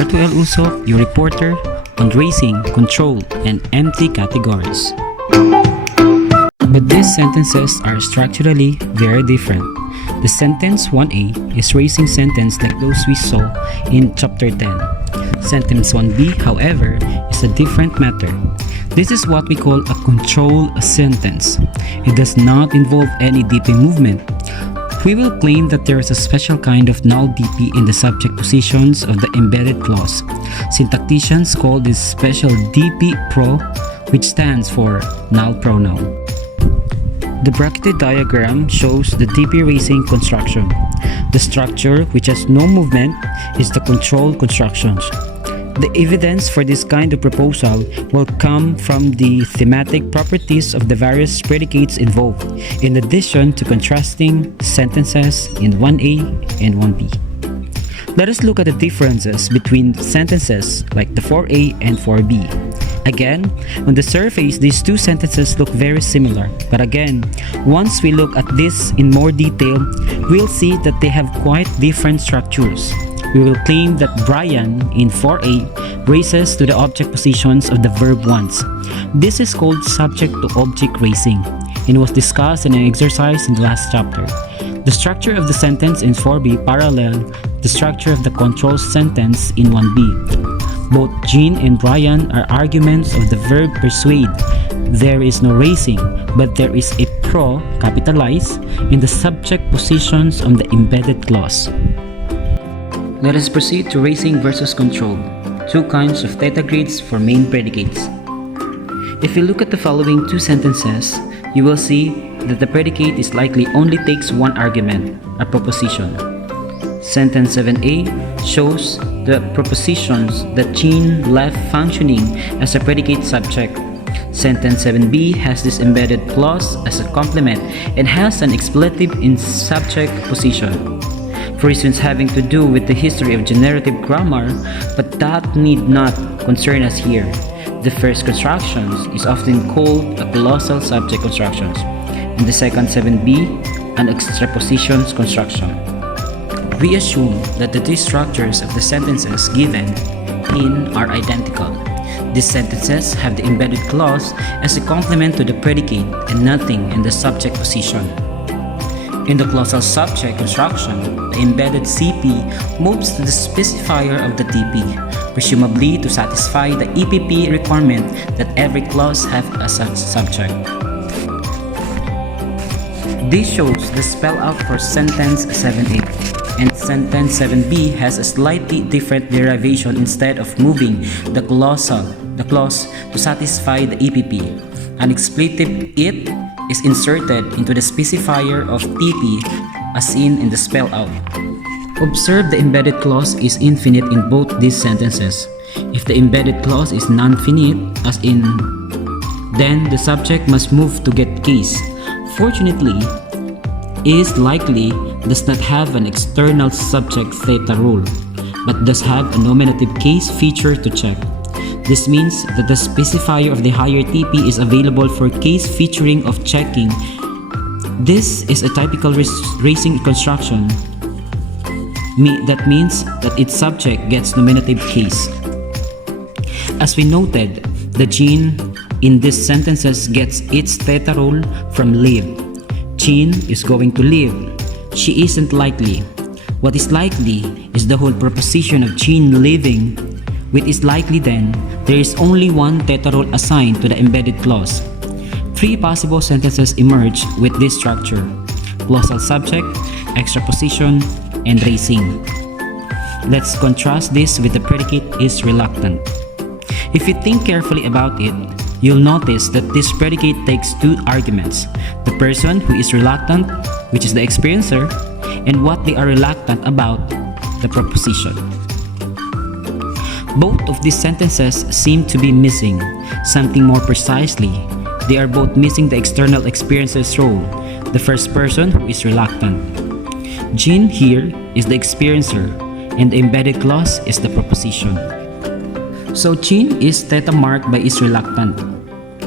Artuel Usop, your reporter on racing, control, and empty categories. But these sentences are structurally very different. The sentence 1A is racing sentence like those we saw in chapter 10. Sentence 1B, however, is a different matter. This is what we call a control sentence. It does not involve any DP movement. We will claim that there is a special kind of null DP in the subject positions of the embedded clause. Syntacticians call this special DP pro, which stands for null pronoun. The bracketed diagram shows the DP racing construction. The structure, which has no movement, is the control constructions. The evidence for this kind of proposal will come from the thematic properties of the various predicates involved, in addition to contrasting sentences in 1A and 1B. Let us look at the differences between sentences like the 4A and 4B. Again, on the surface, these two sentences look very similar. But again, once we look at this in more detail, we'll see that they have quite different structures. We will claim that Brian in 4A races to the object positions of the verb once. This is called subject-to-object racing and was discussed in an exercise in the last chapter. The structure of the sentence in 4B parallel the structure of the control sentence in 1B. Both Jean and Brian are arguments of the verb persuade. There is no racing, but there is a pro, capitalized, in the subject positions on the embedded clause. Let us proceed to racing versus control, two kinds of theta grids for main predicates. If you look at the following two sentences, you will see that the predicate is likely only takes one argument, a proposition. Sentence 7a shows the propositions that Jean left functioning as a predicate subject. Sentence 7b has this embedded clause as a complement and has an expletive in subject position. For reasons having to do with the history of generative grammar, but that need not concern us here. The first construction is often called a clausal subject construction, and the second 7b an extrapositions construction. We assume that the two structures of the sentences given in are identical. These sentences have the embedded clause as a complement to the predicate and nothing in the subject position. In the clausal subject construction, the embedded CP moves to the specifier of the TP, presumably to satisfy the EPP requirement that every clause have a such subject. This shows the spell out for sentence 7a, and sentence 7b has a slightly different derivation. Instead of moving the clause to satisfy the EPP, an expletive it is inserted into the specifier of TP as seen in the spell out. Observe the embedded clause is infinite in both these sentences. If the embedded clause is non-finite, as in, then the subject must move to get case. Fortunately, is likely does not have an external subject theta rule, but does have a nominative case feature to check. This means that the specifier of the higher TP is available for case featuring of checking. This is a typical racing construction. That means that its subject gets nominative case. As we noted, the Jean in these sentences gets its theta rule from live. Jean is going to live. She isn't likely. What is likely is the whole proposition of Jean living. With is likely then, there is only one theta rule assigned to the embedded clause. Three possible sentences emerge with this structure: clausal subject, extraposition, and racing. Let's contrast this with the predicate is reluctant. If you think carefully about it, you'll notice that this predicate takes two arguments: the person who is reluctant, which is the experiencer, and what they are reluctant about, the proposition. Both of these sentences seem to be missing something more precisely. They are both missing the external experiencer's role, the first person who is reluctant. Jean here is the experiencer, and the embedded clause is the proposition. So Jean is theta marked by is reluctant.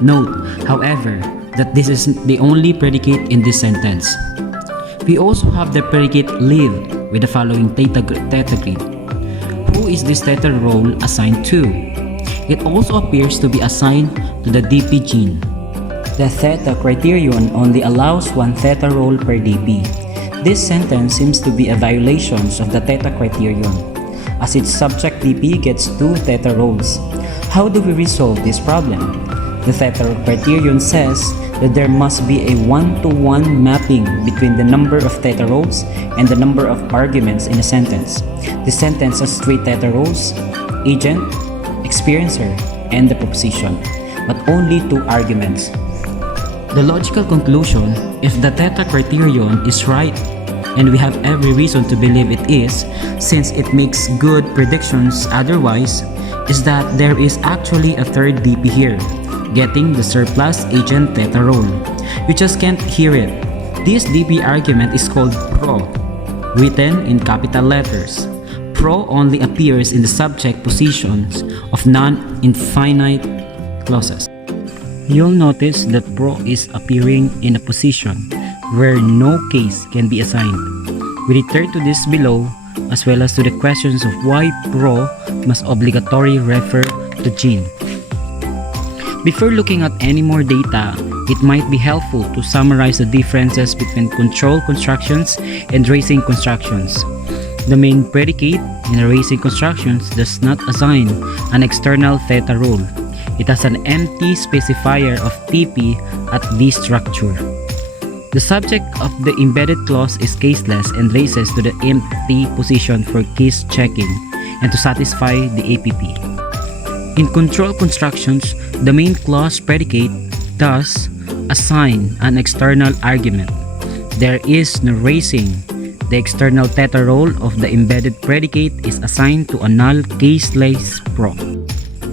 Note, however, that this isn't the only predicate in this sentence. We also have the predicate live with the following theta grid. Who is this theta role assigned to? It also appears to be assigned to the DP gene. The theta criterion only allows one theta role per DP. This sentence seems to be a violation of the theta criterion, as its subject DP gets two theta roles. How do we resolve this problem? The theta criterion says that there must be a one-to-one mapping between the number of theta roles and the number of arguments in a sentence. The sentence has three theta roles: agent, experiencer, and the proposition, but only two arguments. The logical conclusion, if the theta criterion is right, and we have every reason to believe it is, since it makes good predictions otherwise, is that there is actually a third DP here, getting the surplus agent theta role. You just can't hear it. This DP argument is called pro, written in capital letters. Pro only appears in the subject positions of non-infinite clauses. You'll notice that pro is appearing in a position where no case can be assigned. We return to this below, as well as to the questions of why pro must obligatory refer to gene. Before looking at any more data, it might be helpful to summarize the differences between control constructions and racing constructions. The main predicate in a racing constructions does not assign an external theta role. It has an empty specifier of TP at this structure. The subject of the embedded clause is caseless and races to the empty position for case checking and to satisfy the APP. In control constructions, the main clause predicate does assign an external argument. There is no racing. The external theta role of the embedded predicate is assigned to a null caseless pro.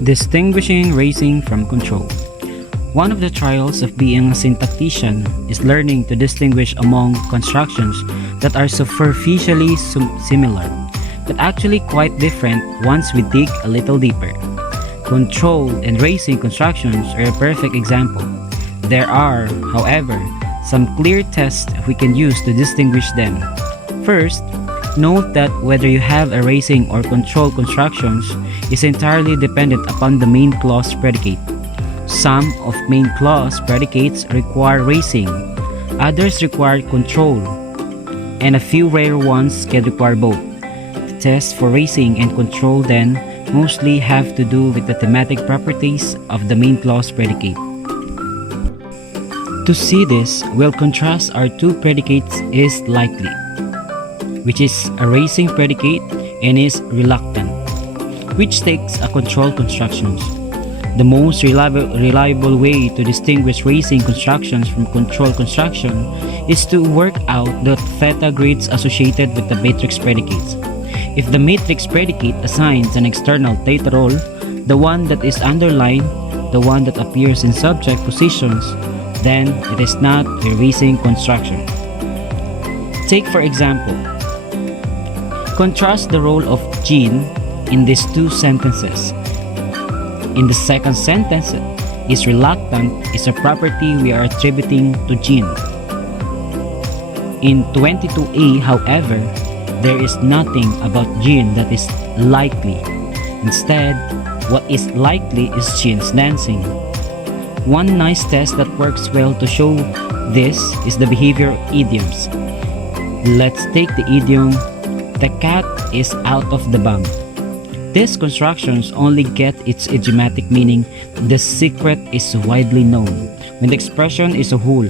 Distinguishing racing from control. One of the trials of being a syntactician is learning to distinguish among constructions that are superficially similar, but actually quite different once we dig a little deeper. Control and racing constructions are a perfect example. There are, however, some clear tests we can use to distinguish them. First, note that whether you have a racing or control constructions is entirely dependent upon the main clause predicate. Some of main clause predicates require racing, others require control, and a few rare ones can require both. The tests for racing and control then mostly have to do with the thematic properties of the main clause predicate. To see this, we'll contrast our two predicates is likely, which is a racing predicate, and is reluctant, which takes a control constructions. The most reliable way to distinguish racing constructions from control construction is to work out the theta grids associated with the matrix predicates. If the matrix predicate assigns an external theta role, the one that is underlined, the one that appears in subject positions, then it is not a racing construction. Take for example, contrast the role of gene in these two sentences. In the second sentence, is reluctant is a property we are attributing to gene. In 22a, however, there is nothing about gene that is likely. Instead, what is likely is gene's dancing. One nice test that works well to show this is the behavior of idioms. Let's take the idiom, the cat is out of the bag. These constructions only get its idiomatic meaning, the secret is widely known, when the expression is a whole.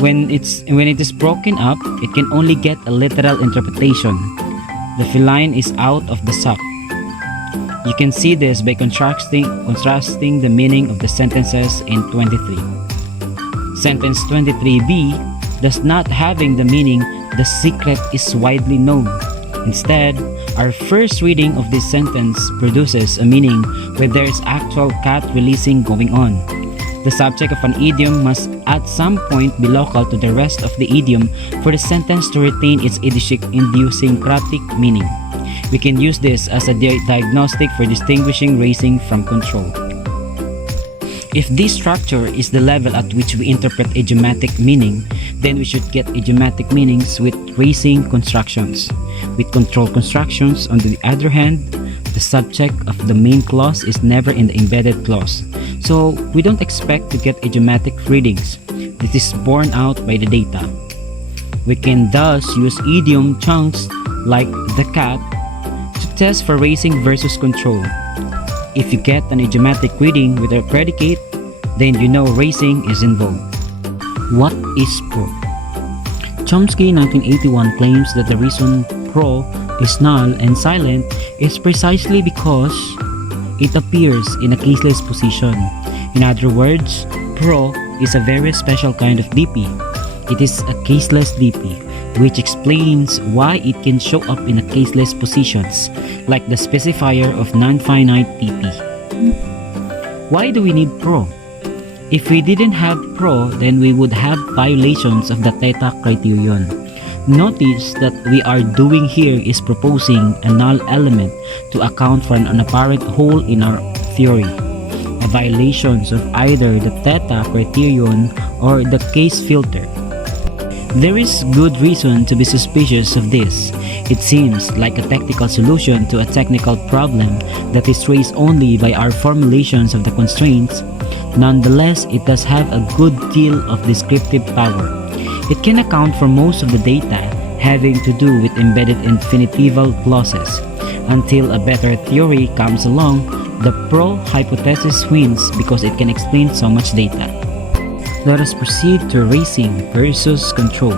When it is broken up, it can only get a literal interpretation. The feline is out of the sack. You can see this by contrasting the meaning of the sentences in 23. Sentence 23b does not having the meaning, the secret is widely known. Instead, our first reading of this sentence produces a meaning where there is actual cat releasing going on. The subject of an idiom must at some point be local to the rest of the idiom for the sentence to retain its idiosyncratic meaning. We can use this as a diagnostic for distinguishing racing from control. If this structure is the level at which we interpret idiomatic meaning, then we should get idiomatic meanings with raising constructions. With control constructions, on the other hand, the subject of the main clause is never in the embedded clause. So we don't expect to get idiomatic readings. This is borne out by the data. We can thus use idiom chunks like the cat to test for raising versus control. If you get an idiomatic reading with a predicate, then you know raising is involved. What is pro? Chomsky 1981 claims that the reason pro is null and silent is precisely because it appears in a caseless position. In other words, pro is a very special kind of DP. It is a caseless DP, which explains why it can show up in a caseless positions, like the specifier of non-finite DP. Why do we need pro? If we didn't have pro, then we would have violations of the theta criterion. Notice that we are doing here is proposing a null element to account for an apparent hole in our theory. A violations of either the theta criterion or the case filter. There is good reason to be suspicious of this. It seems like a technical solution to a technical problem that is raised only by our formulations of the constraints. Nonetheless, it does have a good deal of descriptive power. It can account for most of the data having to do with embedded infinitival clauses. Until a better theory comes along, the pro hypothesis wins because it can explain so much data. Let us proceed to raising versus control.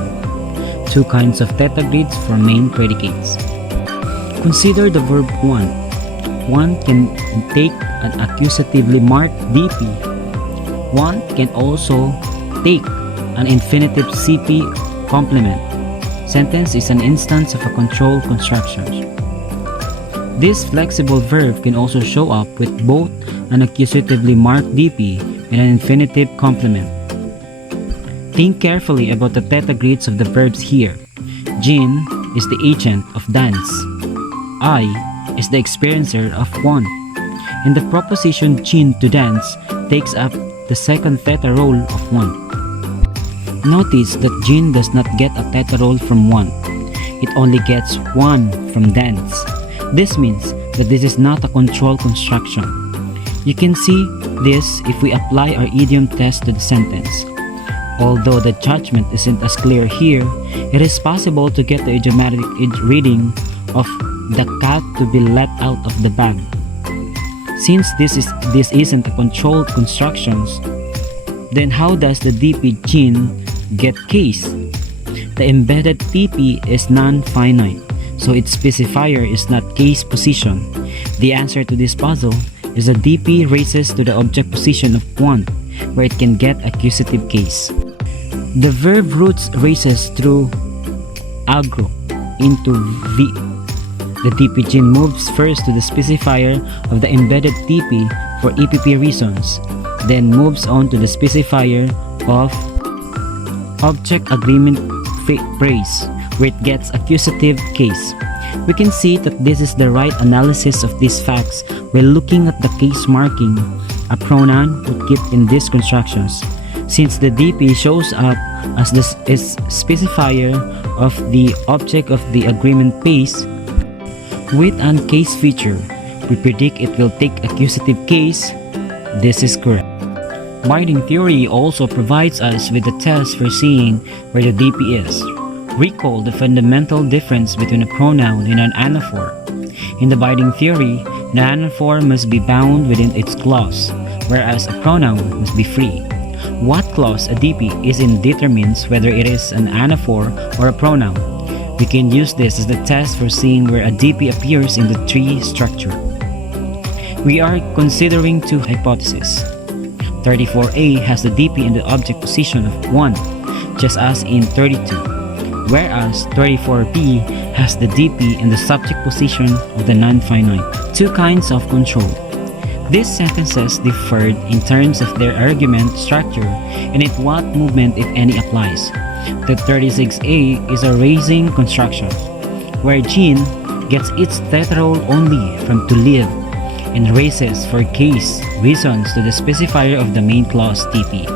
Two kinds of theta grids for main predicates. Consider the verb want. Want can take an accusatively marked DP. Want can also take an infinitive CP complement. Sentence is an instance of a control construction. This flexible verb can also show up with both an accusatively marked DP and an infinitive complement. Think carefully about the theta grids of the verbs here. Jin is the agent of dance. I is the experiencer of want. And the proposition Jin to dance takes up the second theta role of want. Notice that Jin does not get a theta role from want. It only gets one from dance. This means that this is not a control construction. You can see this if we apply our idiom test to the sentence. Although the judgment isn't as clear here, it is possible to get the idiomatic reading of the cat to be let out of the bag. Since this isn't a controlled construction, then how does the DP Jin get case? The embedded TP is non-finite, so its specifier is not case position. The answer to this puzzle is a DP raises to the object position of want, where it can get accusative case. The verb roots races through agro into V. The DP Jin moves first to the specifier of the embedded TP for EPP reasons, then moves on to the specifier of object agreement phrase, where it gets accusative case. We can see that this is the right analysis of these facts by looking at the case marking a pronoun would keep in these constructions. Since the DP shows up as the specifier of the object of the agreement phase with an case feature, we predict it will take accusative case. This is correct. Binding theory also provides us with a test for seeing where the DP is. Recall the fundamental difference between a pronoun and an anaphor. In the binding theory, an anaphor must be bound within its clause, whereas a pronoun must be free. What clause a DP is in determines whether it is an anaphor or a pronoun. We can use this as the test for seeing where a DP appears in the tree structure. We are considering two hypotheses. 34A has the DP in the object position of 1, just as in 32, whereas 34B has the DP in the subject position of the non-finite. Two kinds of control. These sentences differed in terms of their argument structure and in what movement, if any, applies. The 36A is a raising construction, where Jin gets its theta role only from to live. and races for case reasons to the specifier of the main clause TP.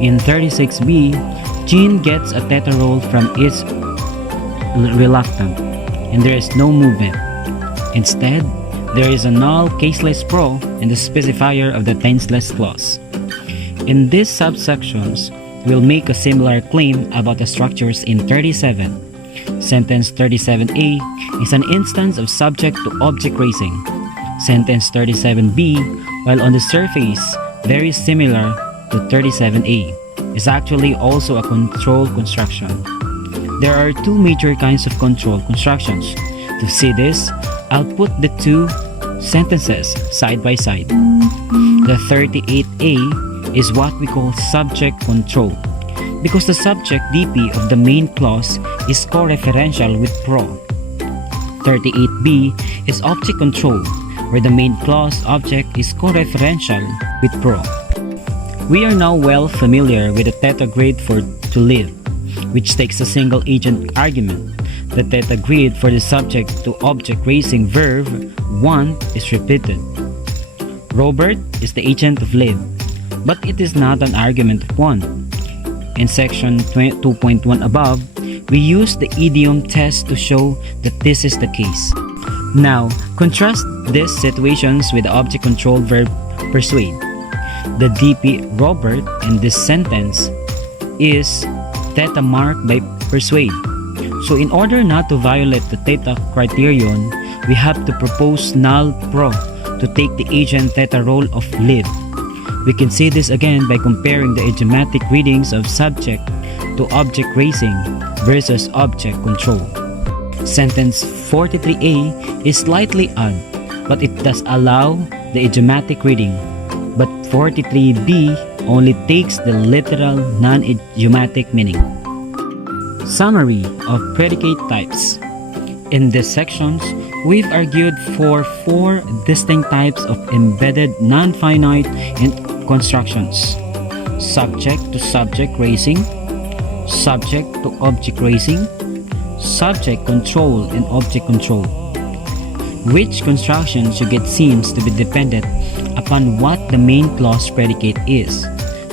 In 36b, Jean gets a theta roll from its reluctant, and there is no movement. Instead, there is a null caseless pro in the specifier of the tenseless clause. In these subsections, we'll make a similar claim about the structures in 37. Sentence 37a is an instance of subject-to-object racing. Sentence 37b, while on the surface very similar to 37a, is actually also a control construction. There are two major kinds of control constructions. To see this, I'll put the two sentences side by side. The 38a is what we call subject control, because the subject DP of the main clause is co-referential with pro. 38b is object control, where the main clause object is co-referential with pro. We are now well familiar with the theta grid for to live, which takes a single agent argument. The theta grid for the subject-to-object racing verb want is repeated. Robert is the agent of live, but it is not an argument of want. In section 2.1 above, we use the idiom test to show that this is the case. Now, contrast these situations with the object-controlled verb persuade. The DP Robert in this sentence is theta marked by persuade. So in order not to violate the theta criterion, we have to propose null pro to take the agent theta role of live. We can see this again by comparing the idiomatic readings of subject to object racing versus object control. Sentence 43a is slightly odd, but it does allow the idiomatic reading. But 43b only takes the literal non-idiomatic meaning. Summary of predicate types. In these sections, we've argued for 4 distinct types of embedded non-finite constructions: subject-to-subject racing, subject-to-object racing, subject control, and object control. Which constructions you get seems to be dependent upon what the main clause predicate is.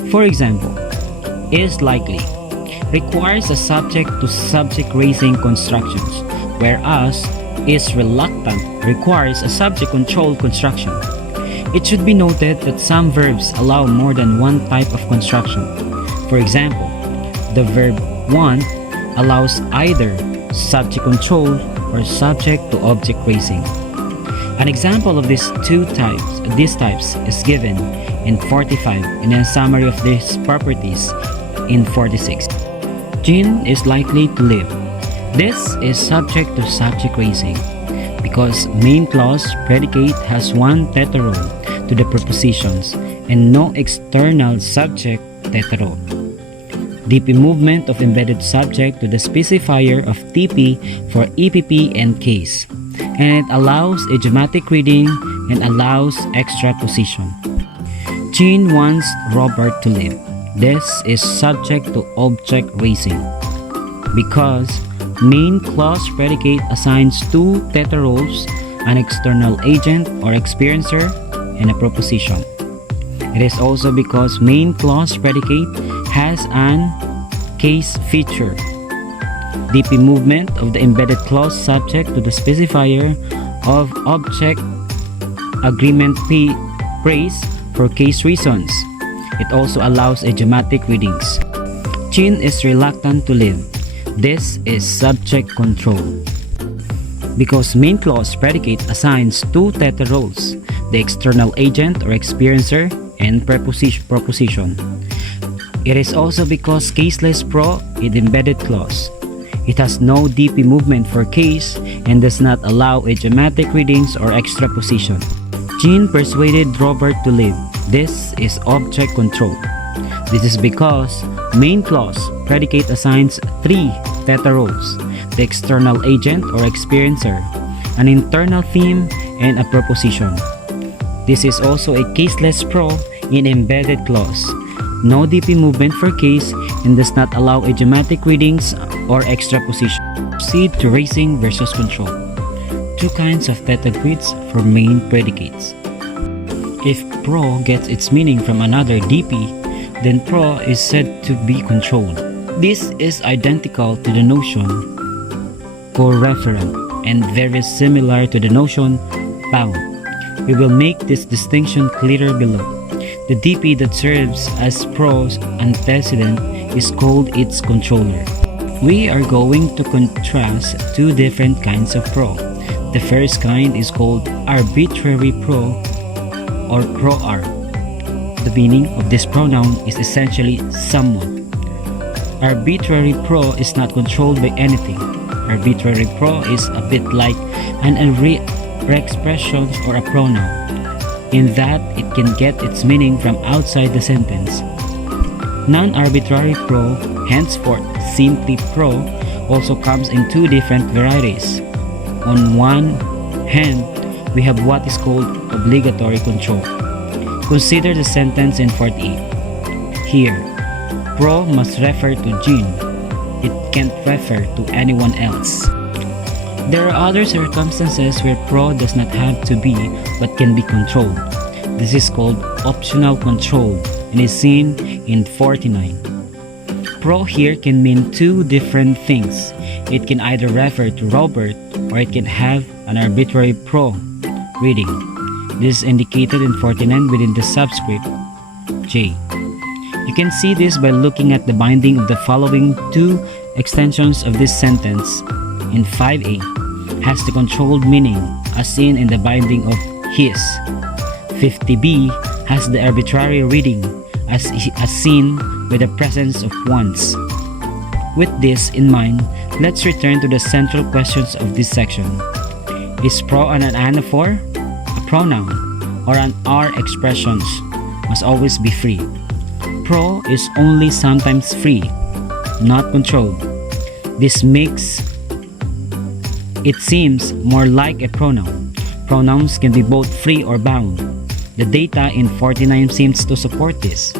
For example, is likely requires a subject-to-subject racing constructions, whereas is reluctant requires a subject-controlled construction. It should be noted that some verbs allow more than one type of construction. For example, the verb want allows either subject-controlled or subject-to-object racing. An example of these types is given in 45 and a summary of these properties in 46. Jean is likely to live. This is subject to subject racing because main clause predicate has one theta role to the prepositions and no external subject theta role. DP movement of embedded subject to the specifier of TP for EPP and case, and it allows idiomatic reading and allows extra position. Jean wants Robert to live. This is subject to object racing because main clause predicate assigns 2 theta roles, an external agent or experiencer, and a proposition. It is also because main clause predicate has an case feature. DP movement of the embedded clause subject to the specifier of object agreement praise for case reasons. It also allows idiomatic readings. Jean is reluctant to live. This is subject control. Because main clause predicate assigns 2 theta roles, the external agent or experiencer and proposition. It is also because caseless pro is embedded clause. It has no DP movement for case and does not allow idiomatic readings or extra position. Jean persuaded Robert to live. This is object control. This is because main clause predicate assigns 3 theta roles, the external agent or experiencer, an internal theme, and a proposition. This is also a caseless pro in embedded clause. No DP movement for case and does not allow idiomatic readings or extra position. Proceed to racing versus control. 2 kinds of theta grids for main predicates. pro gets its meaning from another DP, then pro is said to be controlled. This is identical to the notion co-referent and very similar to the notion bound. We will make this distinction clearer below. The DP that serves as pro's antecedent is called its controller. We are going to contrast two different kinds of pro. The first kind is called arbitrary pro or pro-ar. The meaning of this pronoun is essentially someone. Arbitrary pro is not controlled by anything. Arbitrary pro is a bit like an expression or a pronoun, in that it can get its meaning from outside the sentence. Non-arbitrary pro, henceforth simply pro, also comes in two different varieties. On one hand, we have what is called obligatory control. Consider the sentence in 48. Here, pro must refer to Jean. It can't refer to anyone else. There are other circumstances where pro does not have to be but can be controlled. This is called optional control and is seen in 49. Pro here can mean two different things. It can either refer to Robert or it can have an arbitrary pro reading. This is indicated in 49 within the subscript J. You can see this by looking at the binding of the following two extensions of this sentence. In 5a has the controlled meaning as seen in the binding of his. 50b has the arbitrary reading as seen by the presence of one's. With this in mind, let's return to the central questions of this section. Is pro an anaphor, a pronoun, or an R expressions must always be free? Pro is only sometimes free, not controlled. This makes it seems more like a pronoun. Pronouns can be both free or bound. The data in 49 seems to support this.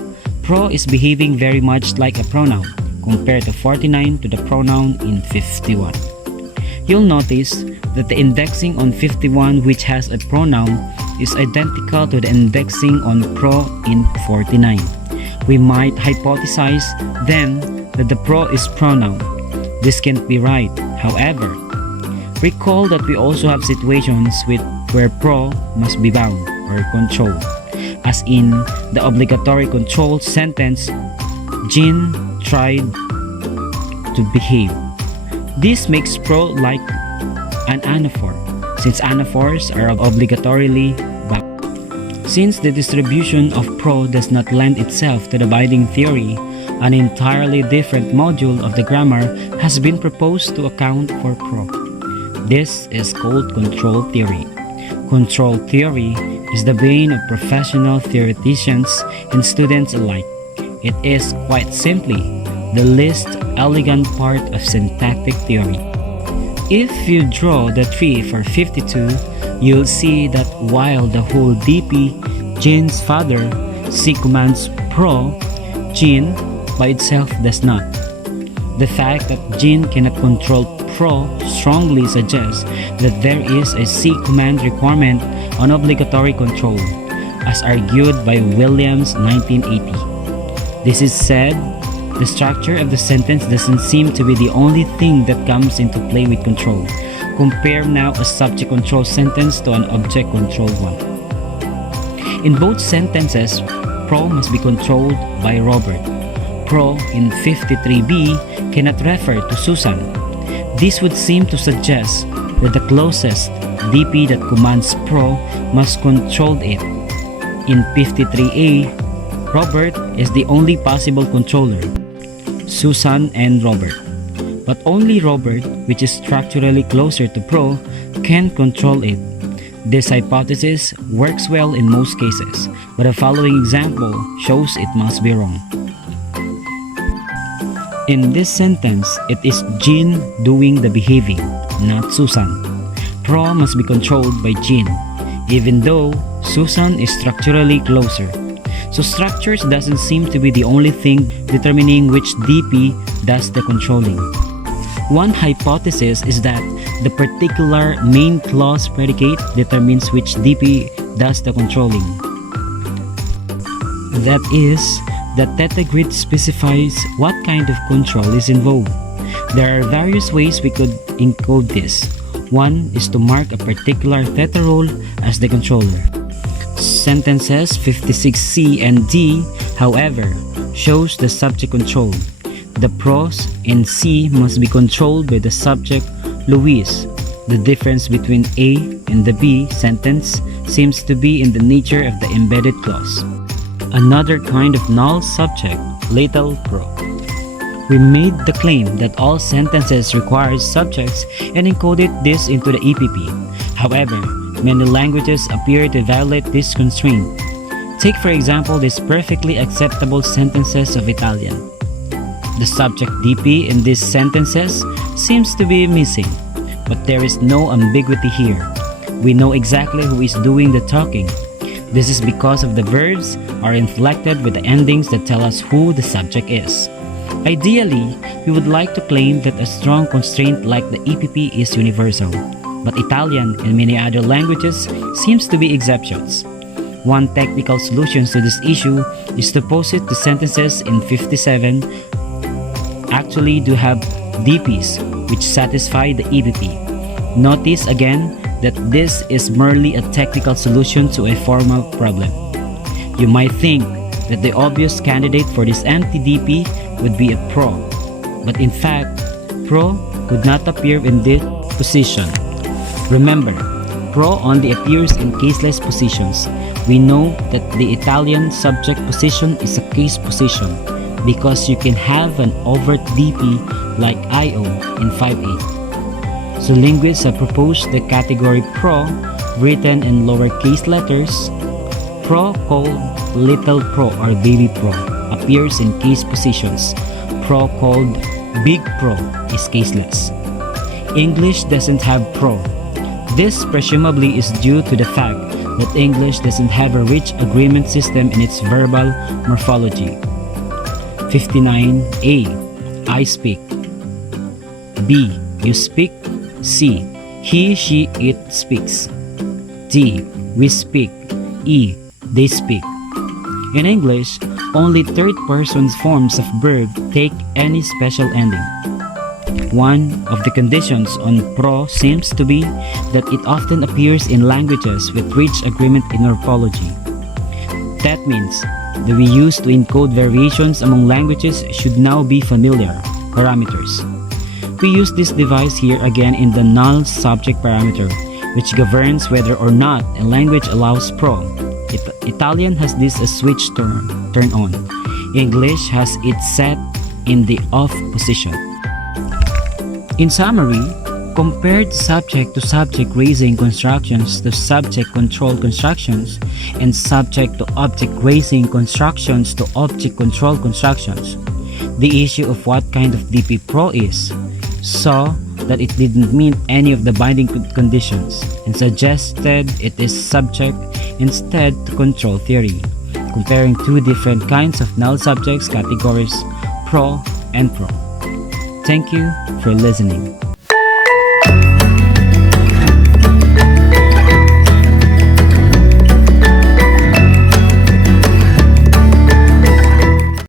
Pro is behaving very much like a pronoun compared to 49 to the pronoun in 51. You'll notice that the indexing on 51 which has a pronoun is identical to the indexing on pro in 49. We might hypothesize then that the pro is pronoun. This can't be right, however. Recall that we also have situations where pro must be bound or controlled, as in the obligatory control sentence, Jean tried to behave. This makes pro like an anaphor, since anaphors are obligatorily bound. Since the distribution of pro does not lend itself to the binding theory, an entirely different module of the grammar has been proposed to account for pro. This is called control theory. Control theory is the bane of professional theoreticians and students alike. It is, quite simply, the least elegant part of syntactic theory. If you draw the tree for 52, you'll see that while the whole DP, Jean's father, C commands pro, Jean by itself does not. The fact that Jean cannot control pro strongly suggests that there is a C command requirement on obligatory control, as argued by Williams 1980. This is said, the structure of the sentence doesn't seem to be the only thing that comes into play with control. Compare now a subject control sentence to an object controlled one. In both sentences, pro must be controlled by Robert. Pro in 53b cannot refer to Susan. This would seem to suggest that the closest DP that commands pro must control it. In 53a, Robert is the only possible controller, Susan and Robert. But only Robert, which is structurally closer to pro, can control it. This hypothesis works well in most cases, but the following example shows it must be wrong. In this sentence, it is Jean doing the behaving, not Susan. Pro must be controlled by Jean, even though Susan is structurally closer. So structures doesn't seem to be the only thing determining which DP does the controlling. One hypothesis is that the particular main clause predicate determines which DP does the controlling. That is, the theta grid specifies what kind of control is involved. There are various ways we could encode this. One is to mark a particular theta role as the controller. Sentences 56C and D, however, shows the subject control. The pros in C must be controlled by the subject Luis. The difference between A and the B sentence seems to be in the nature of the embedded clause. Another kind of null subject, little pro. We made the claim that all sentences require subjects and encoded this into the EPP. However, many languages appear to violate this constraint. Take for example these perfectly acceptable sentences of Italian. The subject DP in these sentences seems to be missing, but there is no ambiguity here. We know exactly who is doing the talking. This is because of the verbs are inflected with the endings that tell us who the subject is. Ideally, we would like to claim that a strong constraint like the EPP is universal, but Italian and many other languages seems to be exceptions. One technical solution to this issue is to posit the sentences in 57 actually do have DPs which satisfy the EPP. Notice again that this is merely a technical solution to a formal problem. You might think that the obvious candidate for this empty DP would be a pro, but in fact, pro could not appear in this position. Remember, pro only appears in caseless positions. We know that the Italian subject position is a case position because you can have an overt DP like IO in 5.8. So linguists have proposed the category pro written in lowercase letters. Pro called little pro or baby pro appears in case positions. Pro called big pro is caseless. English doesn't have pro. This presumably is due to the fact that English doesn't have a rich agreement system in its verbal morphology. 59A. I speak. B. You speak. C. He, she, it speaks. D. We speak. E. They speak. In English, only third-person forms of verb take any special ending. One of the conditions on pro seems to be that it often appears in languages with rich agreement in morphology. That means that we use to encode variations among languages should now be familiar parameters. We use this device here again in the null subject parameter, which governs whether or not a language allows pro. Italian has this as switch turn on. English has it set in the off position. In summary, compared subject-to-subject raising constructions to subject-control constructions and subject-to-object raising constructions to object-control constructions, the issue of what kind of DP Pro is saw that it didn't meet any of the binding conditions and suggested it is subject instead to control theory, comparing two different kinds of null subjects categories, pro and pro. Thank you for listening.